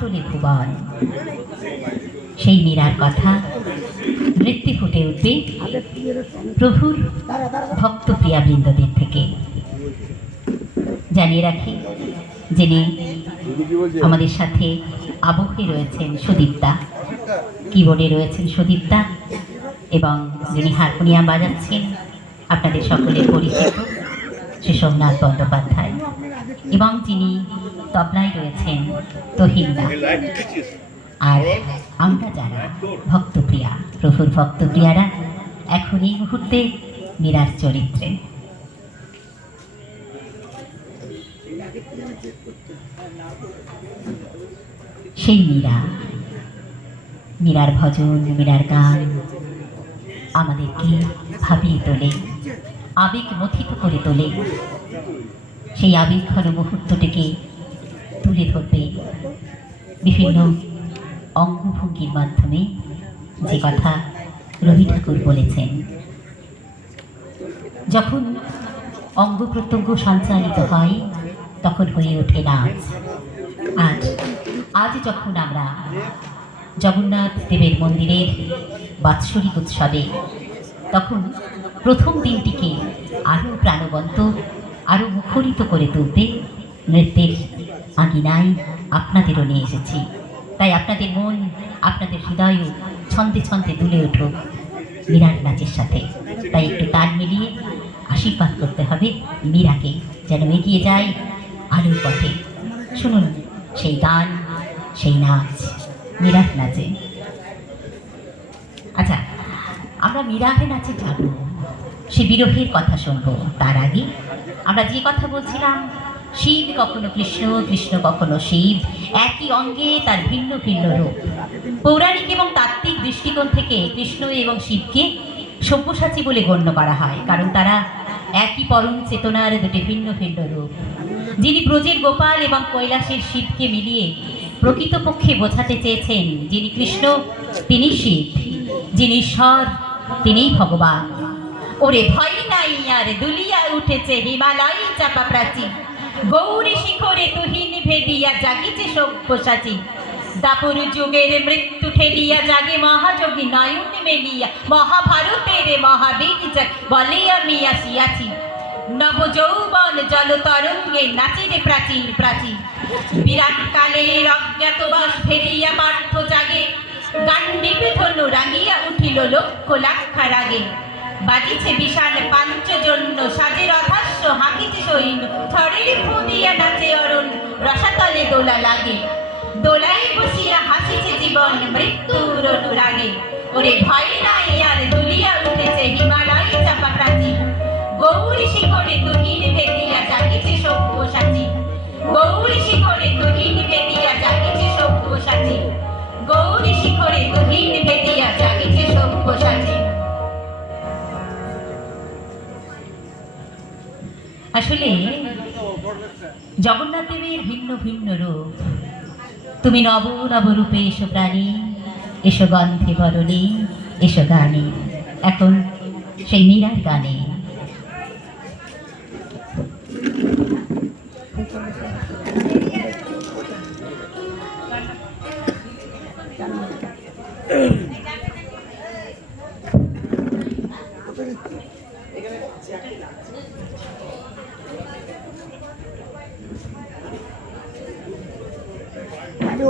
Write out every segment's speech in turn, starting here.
তোলে ভুবন। সেই মীরার কথা নৃত্যে ফুটে উঠবে প্রভুর ভক্ত প্রিয়াবৃন্দদের থেকে। জানিয়ে রাখি, যিনি আমাদের সাথে আবহে রয়েছেন সুদীপ্তা, কিবোর্ডে রয়েছেন সুদীপ্তা, এবং যিনি হারমোনিয়াম বাজাচ্ছেন আপনাদের সকলের পরিচিত শ্রী সোমনাথ বন্দ্যোপাধ্যায়, এবং যিনি তবলায় রয়েছেন তহিলদা। আর আমরা যারা ভক্তপ্রিয়া, প্রভুর ভক্তপ্রিয়ারা এখন এই মুহূর্তে মীরার চরিত্রে। সেই মীরা, মীরার ভজন, মীরার গান আমাদেরকে ভাবিয়ে তোলে, আবেগ মথিত করে তোলে। সেই আবেগঘন মুহূর্তটিকে তুলে ধরবে বিভিন্ন অঙ্গভঙ্গির মাধ্যমে, যে কথা রবি ঠাকুর বলেছেন। যখন অঙ্গ প্রত্যঙ্গ সঞ্চালিত হয় তখন হয়ে ওঠে নাচ। আজ যখন আমরা জগন্নাথ দেবের মন্দিরের বাৎসরিক উৎসবে, তখন প্রথম দিনটিকে আরও প্রাণবন্ত, আরও মুখরিত করে তুলতে নৃত্যের আঙিনায় আপনাদেরও নিয়ে এসেছি। তাই আপনাদের মন, আপনাদের হৃদয়ও ছন্দে ছন্দে দুলে উঠুক মীরার নাচের সাথে। তাই একটু তাল মিলিয়ে আশীর্বাদ করতে হবে মীরাকে, যেন এগিয়ে যায় আলোর পথে। শুনুন সেই গান, সেই নাচ, মীরার নাচে। আচ্ছা, আমরা মীরার নাচে যাব, সে বিরহের কথা শুনবো। তার আগে আমরা যে কথা বলছিলাম, শিব কখনো কৃষ্ণ, কৃষ্ণ কখনো শিব, একই অঙ্গে তার ভিন্ন ভিন্ন রূপ। পৌরাণিক এবং তাত্ত্বিক দৃষ্টিকোণ থেকে কৃষ্ণ এবং শিবকে সব্যসাচী বলে গণ্য করা হয়, কারণ তারা একই পরম চেতনার দুটি ভিন্ন ভিন্ন রূপ। যিনি ব্রজের গোপাল এবং কৈলাসের শিবকে মিলিয়ে প্রকৃতপক্ষে বোঝাতে চেয়েছেন, যিনি কৃষ্ণ তিনি শিব, যিনি ঈশ্বর তিনিই ভগবান। ওরে ভয় নাই আর দুলিয়া উঠেছে হিমালয় চাপা প্রাচীর, গৌরী শিখরে তুহিন ভেদিয়া জাগিছে সব্যসাচী। দাপর যুগের মৃত্যু ঠেলিয়া জাগে মহাযোগী নয়ন মেলিয়া, মহাভারতের মহাবীর বলে আমি আসিয়াছি। নব যৌবন জল তরঙ্গে নাচিরে প্রাচীর প্রাচীর, বিরাট কালের অজ্ঞাতবাস ফেলিয়া পার্থ জাগে, গান্ডীব ধনু রাঙিয়া উঠিল লক্ষ লাক্ষা রাগে। বাজিছে বিশাল পাঞ্চজন্য সাজে রথাস্য, হাঁকিছে সৈন্য ঝড়ের ফুদিয়া নাচে অরণ, রসাতলে দোলা লাগে। দোলাই বসিয়া হাসিছে জীবন মৃত্যুর অনুরাগে। ওরে ভয় নাই আর দুলিয়া উঠেছে হিমালয় চাপা প্রাচীর, গৌরী শিখরে তুহিন ভেদিয়া জাগিছে সব্যসাচী। গৌরী শিখরে তুহিন ভেদিয়া জাগিছে সব্যসাচী, গৌরী শিখরে তুহিন ভেদিয়া জাগিছে সব্যসাচী। আসলে জগন্নাথ দেবের ভিন্ন ভিন্ন রূপ। তুমি নব নব রূপে এসো প্রাণী, এসো গন্ধে বরণী, এসো গানে। এখন সেই মীরার গানে।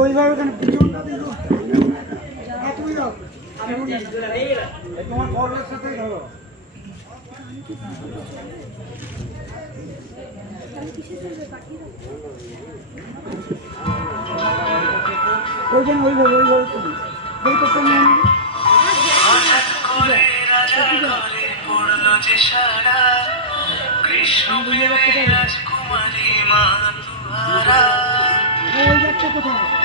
ওইভাবে কেন পিছনটা দিল তুমি যাও, তোমার বলের সাথেই ধরো। ওইখানে ওইভাবে ওইভাবে তুমি এই তো তুমি কৃষ্ণ রাজকুমারী মা তুহারা ওই যাচ্ছে কোথায়।